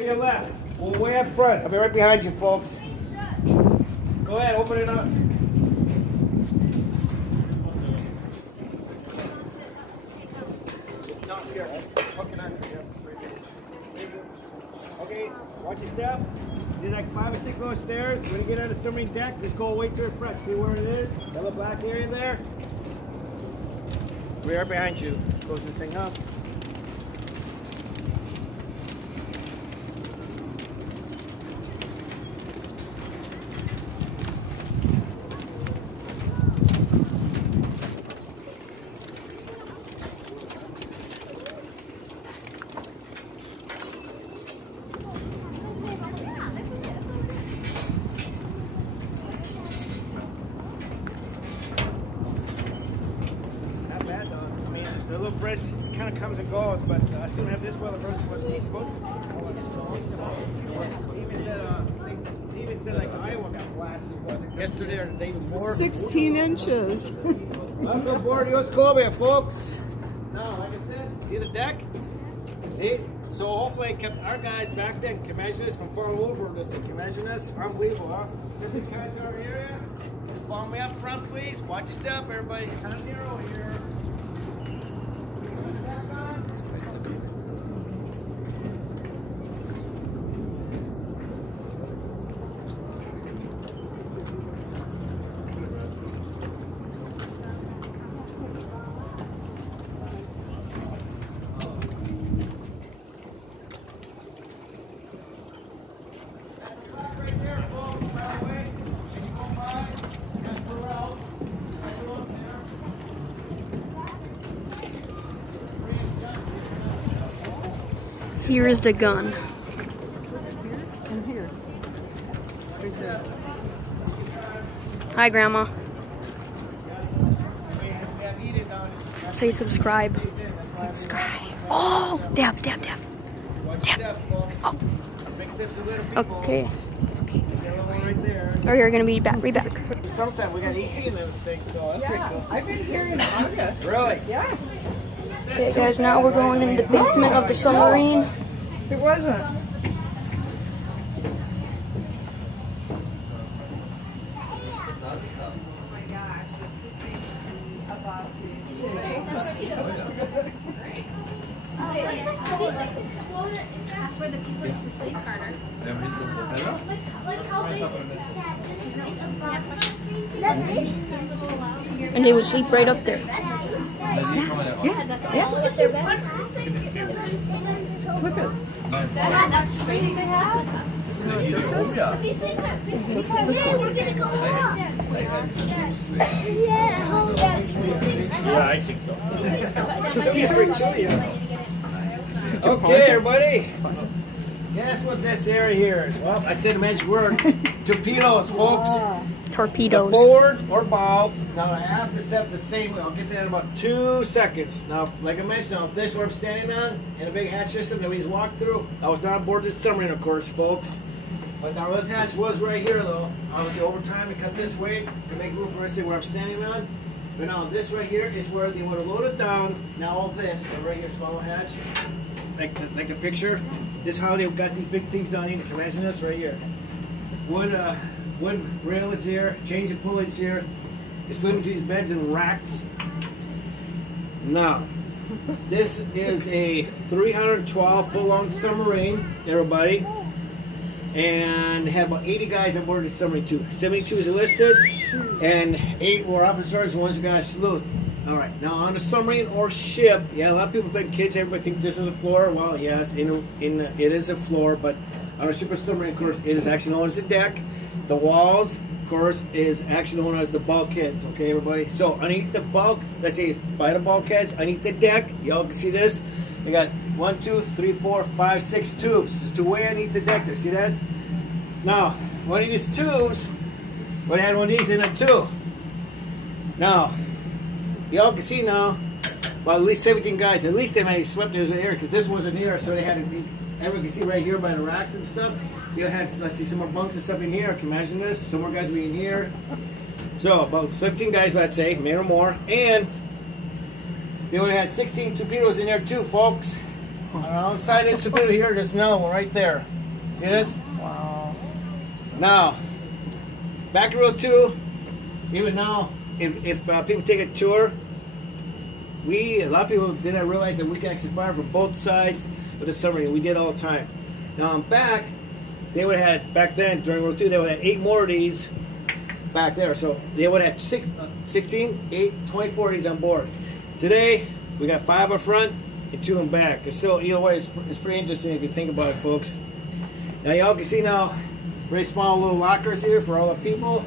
To your left. We're way up front. I'll be right behind you, folks. Go ahead, open it up. Not here. Hooking on here. Okay, watch your step. There's like 5 or 6 little stairs. When you get on the submarine deck, just go way to the front. See where it is? That little black area there? We're right behind you. Close this thing up. The little bridge kind of comes and goes, but I still have this weather versus what he's supposed to do. Even said like Iowa got blasted yesterday or the day before. 16 inches. Welcome aboard U.S. COBIA, folks. Now, like I said, see the deck? See? So hopefully it kept our guys back then. Can you imagine this from far over? Can you imagine this? Unbelievable, huh? This is kind of our area. Just follow me up front, please. Watch your step, everybody. Kind of narrow here. Here is the gun. And here. Hi, Grandma. Say subscribe. Subscribe. Oh, dab, dab, dab. Dab. Oh. Okay. Oh, you're gonna be back. Right back. Sometimes we got AC in this thing, so that's pretty cool. I've been hearing about it. Really? Yeah. Okay, guys. Now we're going in the basement of the submarine. It wasn't. That's where the people used to sleep, Carter. And they would sleep right up there. Look at That's straight they have. These are COBIA. We're gonna go up. Yeah, I think so. Okay, everybody. Guess what this area here is? Well, I said the magic word. Torpedoes, folks. Torpedoes. The forward or bow. Now I have to set the same way. I'll get that in about 2 seconds. Now, like I mentioned, now this where I'm standing on, and a big hatch system that we just walked through. I was not aboard this submarine, of course, folks. But now this hatch was right here, though. Obviously, over time, we cut this way to make room for this thing where I'm standing on. But now this right here is where they would have loaded down. Now all this, but right here, small hatch, like the picture. This is how they got these big things down here. Can you imagine this right here? Wood rail is here, change of pulley is here. It's limited to these beds and racks. Now, this is a 312 full-on submarine, everybody. And have about 80 guys on board the submarine too. 72 is enlisted, and 8 were officers and 1's a guy salute. All right, now on a submarine or ship, yeah, a lot of people think, kids, everybody think this is a floor. Well, yes, it is a floor, but on a ship or submarine, of course, it is actually known as the deck. The walls, of course, is actually known as the bulkheads, okay, everybody? So underneath the bulk, let's say by the bulkheads, underneath the deck, y'all can see this. We got 1, 2, 3, 4, 5, 6 tubes. Just way underneath the deck there, see that? Now, one of these tubes, we had one of these in it too. Now, y'all can see now, well, at least 17 guys, at least they might have slept in the air because this wasn't here, so they had to be, everyone can see right here by the racks and stuff. You had, let's see, some more bunks and stuff in here. Can you imagine this? Some more guys will be in here. So, about 17 guys, let's say, maybe more. And they would have had 16 torpedoes in there too, folks. Outside this computer here, there's another one right there. See this? Wow. Now, back to row 2. Even now, if people take a tour, a lot of people did not realize that we can actually fire from both sides of the submarine. We did all the time. Now I'm back. They would have had, back then, during row 2, they would have 8 more of these back there. So they would have 16, 8, 24 of these on board. Today, we got 5 up front and 2 in back. It's still, either way, it's pretty interesting if you think about it, folks. Now y'all can see now, very small little lockers here for all the people.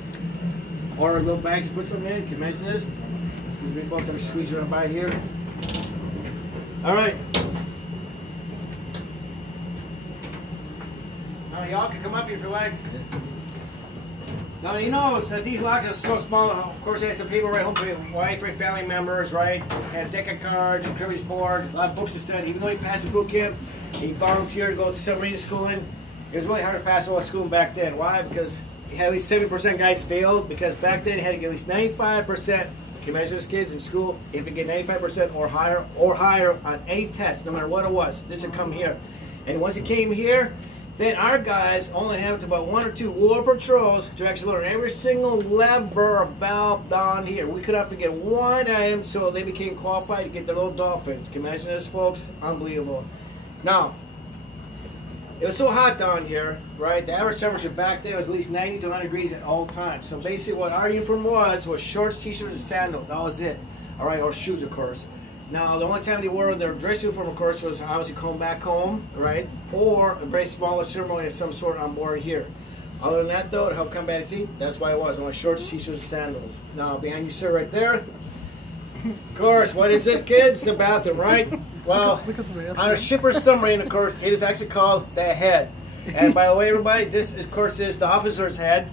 Or little bags to put something in. Can you imagine this? Excuse me, folks, I'm going to squeeze you right by here. Alright. Now y'all can come up here if you like. Now you notice that these lockers are so small. Of course, they have some people right home for your wife or family members, right? They have a deck of cards, a cribbage board, a lot of books to study. Even though you passed the boot camp and you volunteered to go to submarine schooling, it was really hard to pass all the schooling back then. Why? Because you had at least 70% guys failed, because back then you had to get at least 95%. Can you imagine those kids in school? If you get 95% or higher on any test, no matter what it was, this would come here. And once it came here, then our guys only had about 1 or 2 war patrols to actually learn every single lever or valve down here. We could not forget one item, so they became qualified to get their little dolphins. Can you imagine this, folks? Unbelievable. Now, it was so hot down here, right? The average temperature back then was at least 90 to 100 degrees at all times. So basically what our uniform was shorts, t-shirts, and sandals. That was it. All right, or shoes, of course. Now, the only time they wore their dress uniform, of course, was obviously coming back home, right? Or a very small ceremony of some sort on board here. Other than that, though, to help combat the heat, that's why it was. Only shorts, t-shirts, and sandals. Now, behind you, sir, right there. Of course, what is this, kids? The bathroom, right? Well, on a shipper's submarine, of course, it is actually called the head. And by the way, everybody, this, of course, is the officer's head.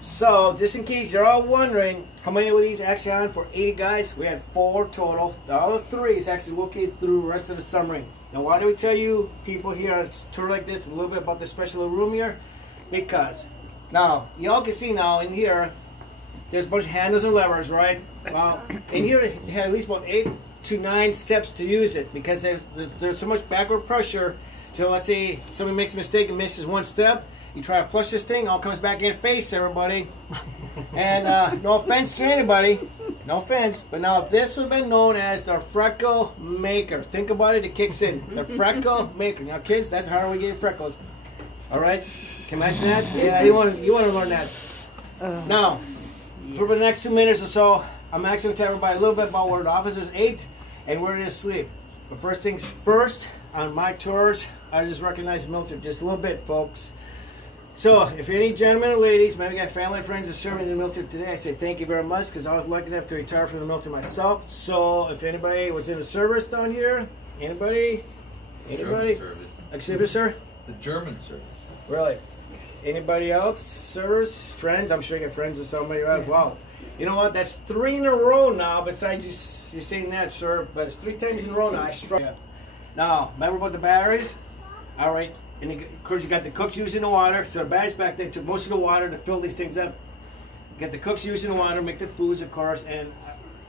So, just in case you're all wondering, how many of these actually on for 80 guys? We had 4 total. The other 3 is actually located through the rest of the submarine. Now, why do we tell you people here on a tour like this a little bit about this special little room here? Because, now, y'all can see now in here, there's a bunch of handles and levers, right? Well, in here, it had at least about 8 to 9 steps to use it, because there's so much backward pressure. So let's say somebody makes a mistake and misses 1 step. You try to flush this thing, all comes back in face, everybody. And no offense to anybody, no offense, but now this would have been known as the freckle maker. Think about it, it kicks in. The freckle maker. Now, kids, that's how we get freckles. All right? Can you imagine that? Yeah, you want to learn that. Now, for the next 2 minutes or so, I'm actually going to tell everybody a little bit about where the officers ate and where they sleep. But first things first, on my tours, I just recognize the military just a little bit, folks. So, if any gentlemen or ladies, maybe got family and friends that serving in the military today, I say thank you very much, because I was lucky enough to retire from the military myself. So, if anybody was in the service down here, anybody? German service. Excuse me, sir? The German service. Really? Anybody else? Service? Friends? I'm sure you got friends with somebody, right? Wow. You know what? That's 3 in a row now, besides you saying that, sir. But it's 3 times in a row now I struck. Now, remember about the batteries? All right. And of course, you got the cooks using the water. So the batteries back then took most of the water to fill these things up. You got the cooks using the water, make the foods, of course. And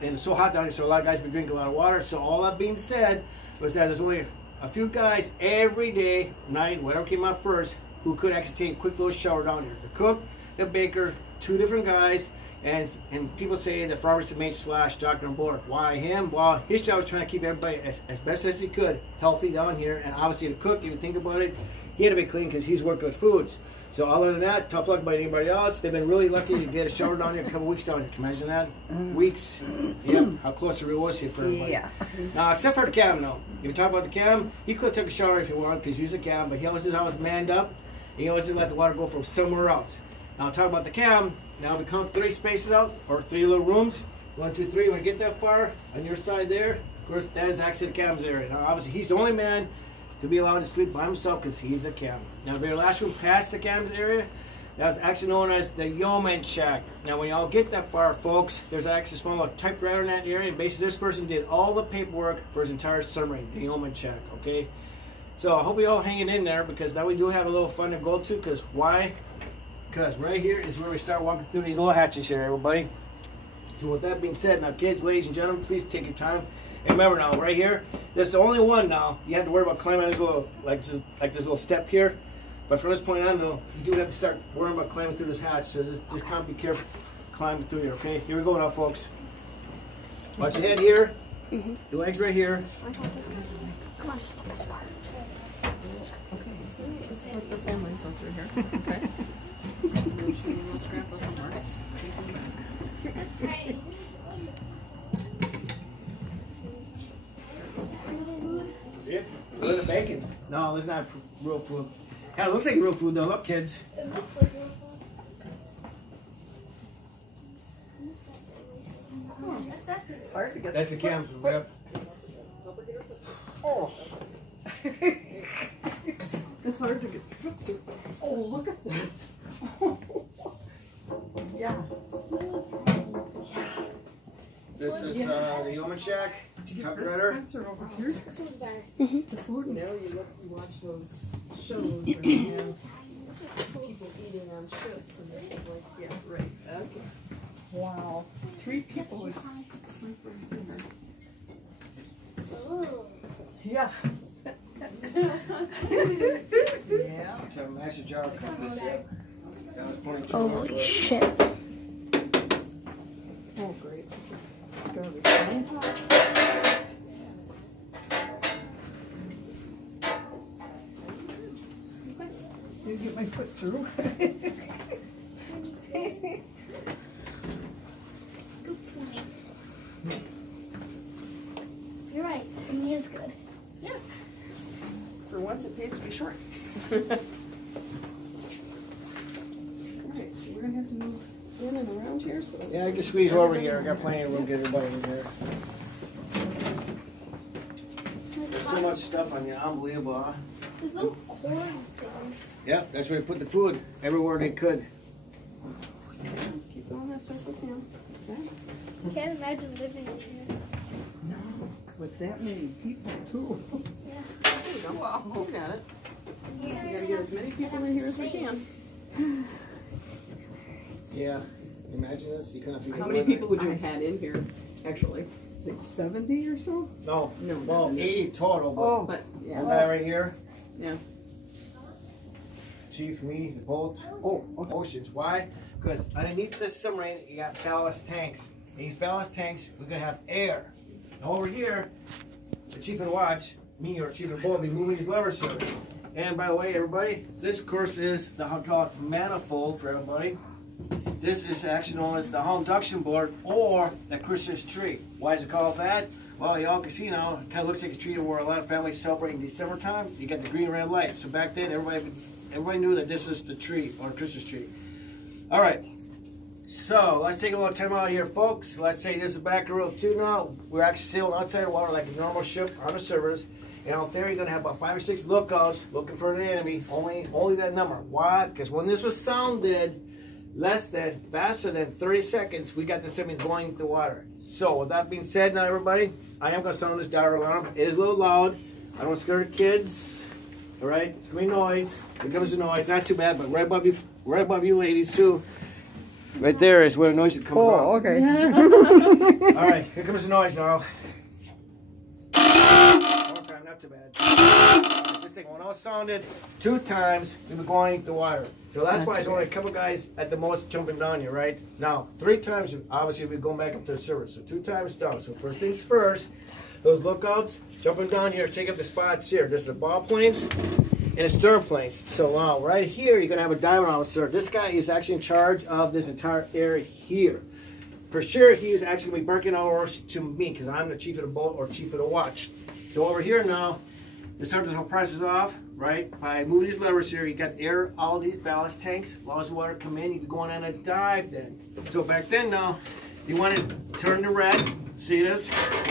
it's so hot down here, so a lot of guys been drinking a lot of water. So all that being said, was that there's only a few guys every day, night, whatever came out first, who could actually take a quick little shower down here. The cook, the baker, 2 different guys. And people say the pharmacist mate / doctor on board. Why him? Well, his job was trying to keep everybody as best as he could healthy down here. And obviously the cook, if you think about it, he had to be clean because he's worked with foods. So other than that, tough luck by anybody else. They've been really lucky to get a shower down here a couple weeks down here. Can you imagine that? Weeks. Yep. How close the real was here for everybody. Yeah. Now, except for the cam, though. If you talk about the cam, he could have took a shower if you want, because he's a cam, but he always manned up. And he always didn't let the water go from somewhere else. Now, talk about the cam. Now we count 3 spaces out, or 3 little rooms. 1, 2, 3. When you get that far, on your side there, of course, that is actually the cam's area. Now, obviously, he's the only man to be allowed to sleep by himself because he's a cam. Now, the very last room past the cam's area, that's actually known as the yeoman shack. Now, when y'all get that far, folks, there's actually a small little typewriter in that area, and basically this person did all the paperwork for his entire submarine, the yeoman shack, okay? So I hope you all hanging in there, because now we do have a little fun to go to, because why? Because right here is where we start walking through these little hatches here, everybody. So with that being said, now kids, ladies and gentlemen, please take your time And remember now, right here, this is the only one now. You have to worry about climbing this little, like this little step here. But from this point on, though, you do have to start worrying about climbing through this hatch. So just kind of be careful climbing through here. Okay, here we go now, folks. Watch your head here. Your legs right here. Come on, just take a spot. Okay. Let's let the family go through here. Okay. Make sure you don't scrap us some more. See it? A little bacon. No, there's not real food. Yeah, it looks like real food though. Look, kids. It's hard to get. That's a cam. Yep. Oh. It's hard to get foot through. Oh, look at this. Yeah. This is the Yeoman Shack. Did you Tuck get this Rider. Spencer over here? The food in there, you watch those shows where you have people eating on ships, and it's like, yeah, right. Okay. Wow. 3 people would sleep right there. Oh. Yeah. Yeah. Let's have a master jar of this. Holy shit. Oh, great. Garbage. Huh? Did you get my foot through? You're right. He is good. Yeah. For once, it pays to be short. Alright, so we're going to have to move in and around here. So Yeah, I can squeeze over here. I got plenty of room to get everybody in here. There's so much stuff on you. Unbelievable, huh? There's little corn things. Yeah, that's where they put the food everywhere they could. let's keep going as fast as we can. Okay. Can't imagine living in here. No, with that many people, too. Yeah. There you go. Wow, look at it. We gotta get as many people in here as we can. Yeah, imagine this. You couldn't figure How it many out. people would you have had in here, actually? Like 70 or so? No, No. well, 80 total. But Oh, but yeah. one guy right here, Yeah. Chief, me, the boat, Oh, okay. oceans. Why? Because underneath this submarine, you got ballast tanks. These ballast tanks, we're gonna have air. Now over here, the chief and watch, me or chief and boat, will be moving these levers here. And by the way, everybody, this of course is the hydraulic manifold for everybody. This is actually known as the hull induction board or the Christmas tree. Why is it called that? Well, y'all can see now, it kind of looks like a tree where a lot of families celebrate in December time. You got the green and red lights. So back then, everybody knew that this was the tree or Christmas tree. All right. So let's take a little time out here, folks. Let's say this is back of row 2 now. We're actually sailing outside the water like a normal ship on the servers. And out there, you're going to have about 5 or 6 lookouts looking for an enemy. Only that number. Why? Because when this was sounded, faster than 30 seconds, we got the submarine going into the water. So with that being said, now everybody, I am going to sound this dire alarm. It is a little loud. I don't scare the kids. All right, it's going to be noise. Here comes the noise. Not too bad, but right above you ladies too. Right there is where the noise is coming from. Oh, okay. All right, here comes the noise now. One time, not too bad. This thing, when I was sounded 2 times, we were going into the water. So that's why there's only a couple guys at the most jumping down here, right? Now, 3 times, obviously, we're going back up to the surface. So 2 times down. So first things first, those lookouts jumping down here, take up the spots here. This is the bow planes and the stern planes. So right here, you're going to have a diving officer. This guy is actually in charge of this entire area here. For sure, he is actually going to be barking orders to me because I'm the chief of the boat or chief of the watch. So over here now, to start this whole process off, right, by moving these levers here, you got air all these ballast tanks. Allows the water to come in, you can go on a dive then. So back then now, you want to turn to red. See this?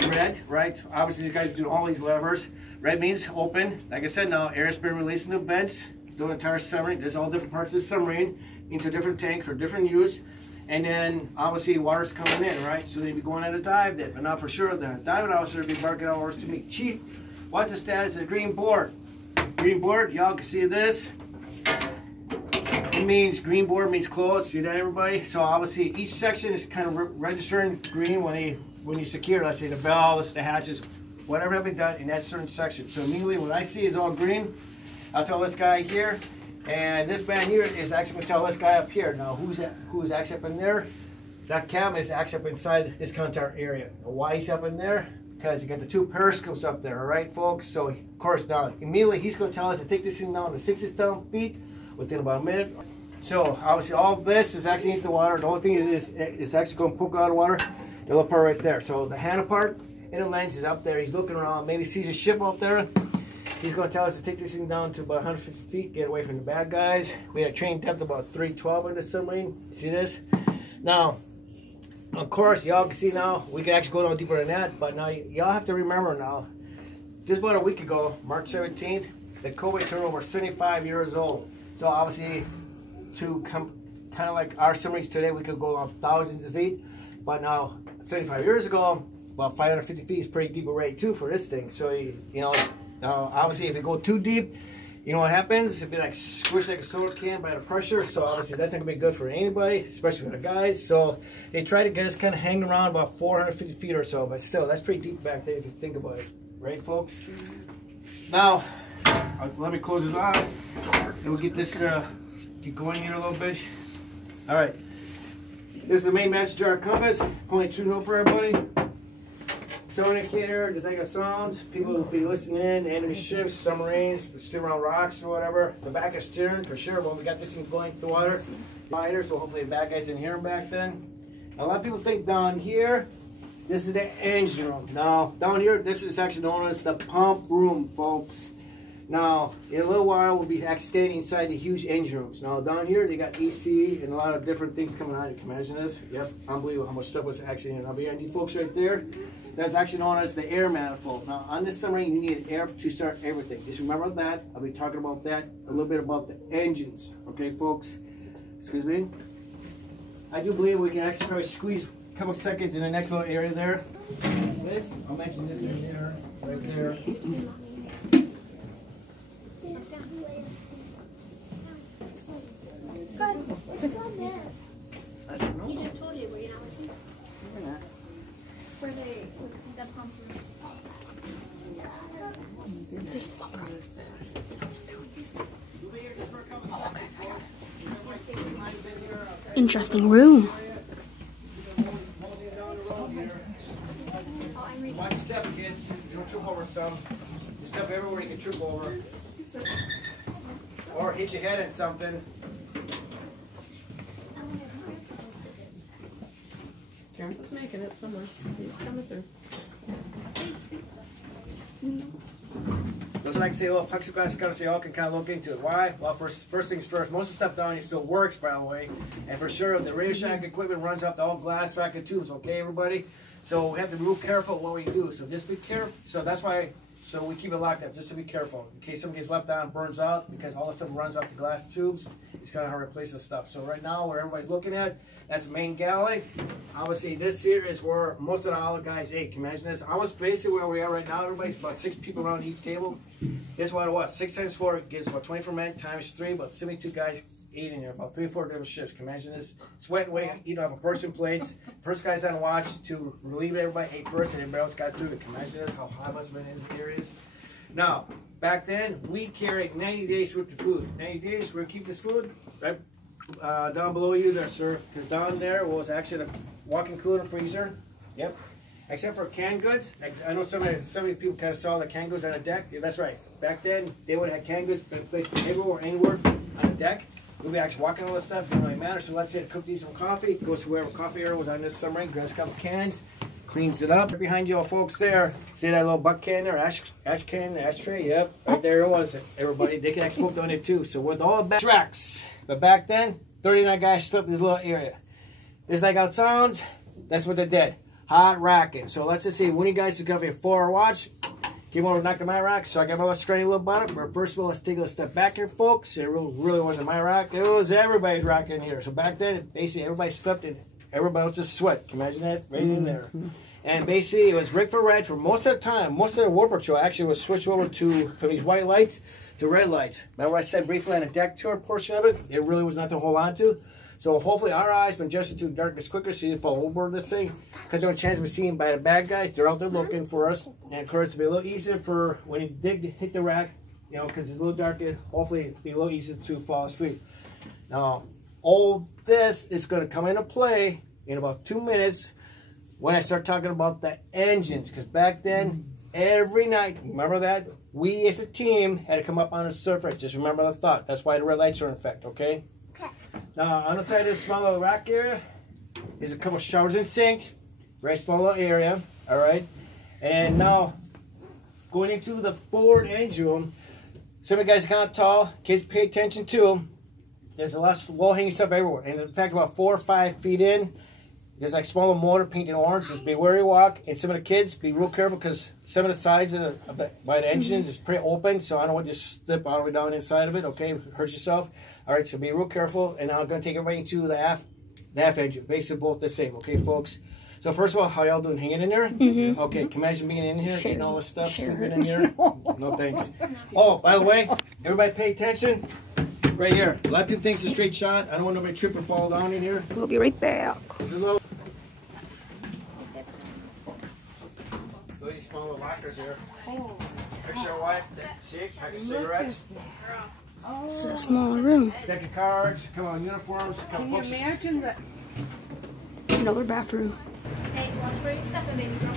Red, right? Obviously, these guys do all these levers. Red means open. Like I said now, air has been released into vents through the entire submarine. There's all different parts of the submarine into different tanks for different use. And then, obviously, water's coming in, right? So they'd be going on a dive then. But now for sure, the diving officer would be barking out orders to me. Chief, what's the status of the green board? Green board, y'all can see this. It means, green board means closed. See that, everybody? So obviously, each section is kind of registering green when they when you secure, let's say the bells, the hatches, whatever have been done in that certain section. So immediately what I see is all green, I'll tell this guy here, and this man here is actually going to tell this guy up here. Now who's actually up in there? That cam is actually up inside this entire area. Why he's up in there? Because you got the two periscopes up there, all right, folks? So of course now immediately he's going to tell us to take this thing down to 67 feet within about a minute. So obviously all of this is actually into the water. The only thing is it's actually going to poke out of water. The little part right there. So the handle part and the lens is up there. He's looking around, maybe sees a ship out there. He's going to tell us to take this thing down to about 150 feet, get away from the bad guys. We had a train depth about 312 in the submarine. See this? Now, of course, y'all can see now, we can actually go down deeper than that, but now y'all have to remember now, just about a week ago, March 17th, the COBIA turned over 75 years old. So obviously, to come kind of like our submarines today, we could go on thousands of feet, but now 75 years ago, about 550 feet is pretty deep already too for this thing. So you know, now obviously if you go too deep, you know what happens? It'd be like squished like a soda can by the pressure. So obviously that's not gonna be good for anybody, especially for the guys. So they try to get us kind of hanging around about 450 feet or so, but still that's pretty deep back there if you think about it, right, folks? Now let me close this off, and we'll get this get going here a little bit. All right, this is the main master jar compass, pointing true north for everybody. Sonar indicator, detecting of sounds. People will be listening in, enemy ships, submarines, steer around rocks or whatever. The back is steering for sure. Well, we got this thing going through the water. Lighter, so hopefully the bad guys didn't hear them back then. A lot of people think down here, this is the engine room. Now, down here, this is actually known as the pump room, folks. Now, in a little while, we'll be actually standing inside the huge engine rooms. Now, down here, they got EC and a lot of different things coming on. You can imagine this. Yep, unbelievable how much stuff was actually in it. Now, behind you folks right there, that's actually known as the air manifold. Now, on this submarine, you need air to start everything. Just remember that. I'll be talking about that, a little bit about the engines. Okay, folks? Excuse me. I do believe we can actually probably squeeze a couple seconds in the next little area there. This, I'll mention this in there, right there. I don't know. He just told you, were you not listening? We're not. Where they, the pump room. Just the pump room. Interesting room. Watch your step, kids. You don't trip over some. You step everywhere you can trip over. Or hit your head in something. Careful's making it somewhere. He's coming through. Those are like I say, little plexiglass kind of so y'all can kind of look into it. Why? Well, first things first, most of the stuff down here still works, by the way. And for sure, the Radio Shack equipment runs off the old glass vacuum tubes, okay, everybody? So we have to be real careful what we do. So just be careful. So that's why, so we keep it locked up, just to be careful. In case something gets left on, burns out, because all the stuff runs off the glass tubes, it's kind of hard to replace this stuff. So right now, where everybody's looking at, that's the main galley. Obviously, this here is where most of the other guys ate. Can you imagine this? Almost basically where we are right now, everybody's about 6 people around each table. Guess what? 6 times 4 gives about 24 men times 3, about 72 guys eating there, about 3 or 4 different shifts. Can you imagine this? Sweat away, eating off a person plates. First guy's on watch to relieve everybody, ate first, and everybody else got through it. Can you imagine this? How high must have been in this area? Now, back then, we carried 90 days worth of food. 90 days, we're going to keep this food right down below you there, sir. Because down there was actually a walk-in cooler freezer. Yep. Except for canned goods. I know some people kind of saw the canned goods on the deck. Yeah, that's right. Back then, they would have had canned goods placed everywhere, anywhere on the deck. We'll be actually walking all this stuff. It doesn't really matter. So let's say cook these some coffee. Goes to wherever coffee area was on this submarine. Grabs a couple cans. Cleans it up. Right behind you all folks there. See that little buck can there? Ash can, ashtray? Yep. Right there it was. Everybody. They can actually smoke on it too. So with all the tracks. But back then, 39 guys slept in this little area. This like how it sounds. That's what they did. Hot rocking. So let's just see. One of you guys is going to be a 4-hour watch. Came over to knock the my rock. So I got my little strange little bottom. But first of all, let's take a step back here, folks. It really wasn't my rock. It was everybody's rock in here. So back then, basically, everybody slept in. Everybody was just sweat. Can you imagine that? Right in there. And basically, it was rig for red for most of the time. Most of the war patrol actually was switched over to from these white lights to red lights. Remember I said briefly on the deck tour portion of it? It really was nothing to hold on to. So hopefully our eyes been adjusted to darkness quicker so you can fall overboard this thing. Because there's no chance of seeing by the bad guys. They're out there looking for us. And of course, it'll be a little easier for when you hit the rack, you know, because it's a little darker. Hopefully, it'll be a little easier to fall asleep. Now, all this is going to come into play in about 2 minutes when I start talking about the engines. Because back then, every night, remember that? We as a team had to come up on the surface. Just remember the thought. That's why the red lights are in effect, okay? Now, on the side of this small little rack area, there's a couple showers and sinks. Very small little area, all right? And now, going into the forward engine room, some of the guys are kind of tall. Kids pay attention to. There's a lot of low-hanging stuff everywhere. And in fact, about 4 or 5 feet in, there's like small motor painted orange. Just be where you walk. And some of the kids, be real careful because some of the sides of by the engine is pretty open. So I don't want you to slip all the way down inside of it, okay? Hurt yourself. All right, so be real careful. And I'm going to take everybody into the aft engine. Basically both the same, okay, folks? So first of all, how y'all doing? Hanging in there? Mm-hmm. Okay, can you imagine being in here, getting all this stuff, sleeping in here? No thanks. Oh, by the way, everybody pay attention. Right here. A lot of people think it's a straight shot. I don't want nobody trip and fall down in here. We'll be right back. So these small little lockers here. Extra white, shake, pack of cigarettes. This is a small room. Deck of cards, come on, uniforms, Can you imagine that? Another bathroom. Hey, watch where you're stepping, baby girl.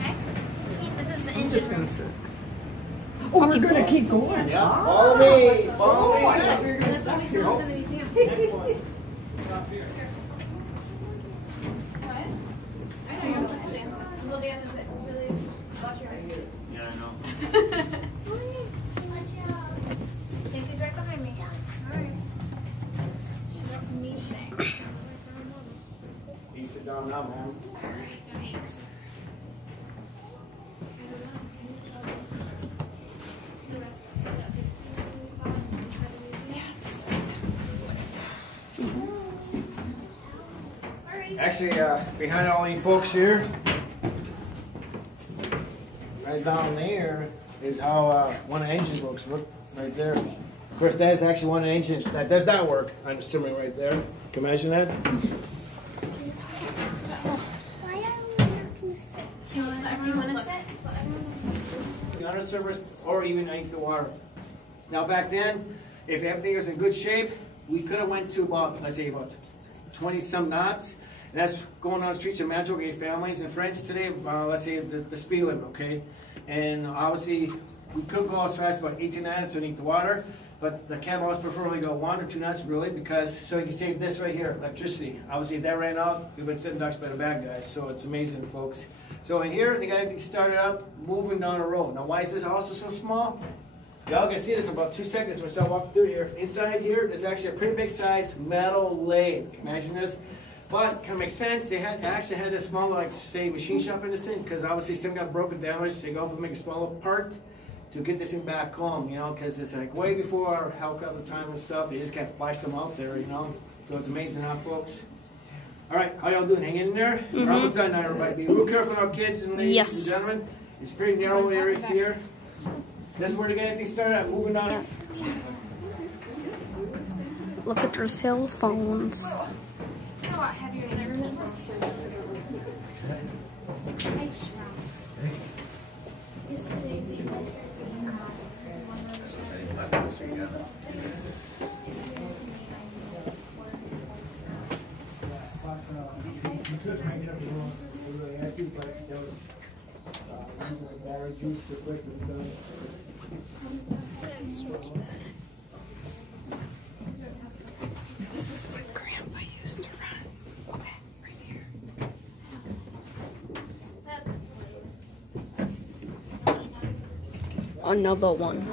Okay? This is the engine. Just gonna sit. Oh, we're gonna keep going. Yeah, follow me, follow me. That's what we saw in the museum. Next one. Stop here. What? I know you're not Dan. Well, Dan is it really watch your right. Yeah, I know. Casey's right behind me. Alright. She lets me thing. You sit down now, man. Alright, thanks. Actually, behind all you folks here, right down there is how one of the engine books look right there. Of course, that is actually one of the engines that does not work on the submarine right there. Can you imagine that? Do you want to sit? On the surface or even underneath the water. Now back then, if everything was in good shape, we could have went to about, let's say about 20-some knots. And that's going on the streets of Manitoba, getting families and friends today, let's say the speed limit, okay? And obviously, we could go as fast as about 18 knots underneath the water, but the captain always preferably go 1 or 2 knots really, because so you can save this right here, electricity. Obviously, if that ran out, we've been sitting ducks by the bad guys, so it's amazing, folks. So in here, they got everything started up, moving down the road. Now, why is this also so small? Y'all can see this in about 2 seconds when I start walking through here. Inside here, there's actually a pretty big size metal lathe. Imagine this. But can make sense. They actually had this small, like, say, machine shop in this thing, because obviously some got broken, damaged. They go up and make a small part to get this thing back home, you know, because it's like way before our helicopter time and stuff. They just can't fly some out there, you know. So it's amazing, huh, folks? All right, how y'all doing? Hanging in there? We're almost done now, everybody. Be real careful with our kids and ladies and gentlemen. It's a pretty narrow area here. This is where to get anything started. I'm moving on. Look at their cell phones. You know what? Heavier than I remember. Nice job. Yesterday we measured This is what Grandpa used to run. Okay, right here. Another one.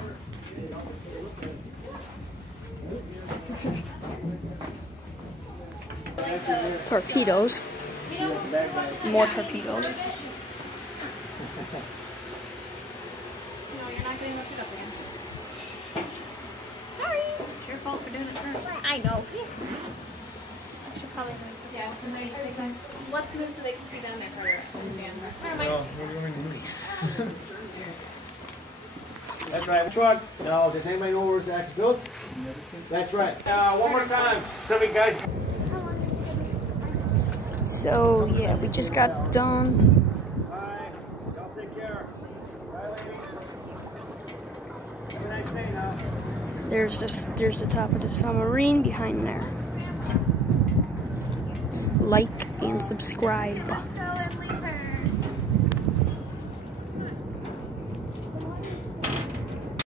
Torpedoes. More torpedoes. No, you're not getting lifted up again. Sorry. It's your fault for doing it first. I know. I should probably move. Yeah, so maybe let's move so they can see down there further. Never mind. That's right. Truck. No, does anybody know where it's actually built? That's right. One more time. Some of you guys. So yeah, we just got done. Bye. Y'all take care. Bye, ladies. Have a nice day now. There's the top of the submarine behind there. Like and subscribe.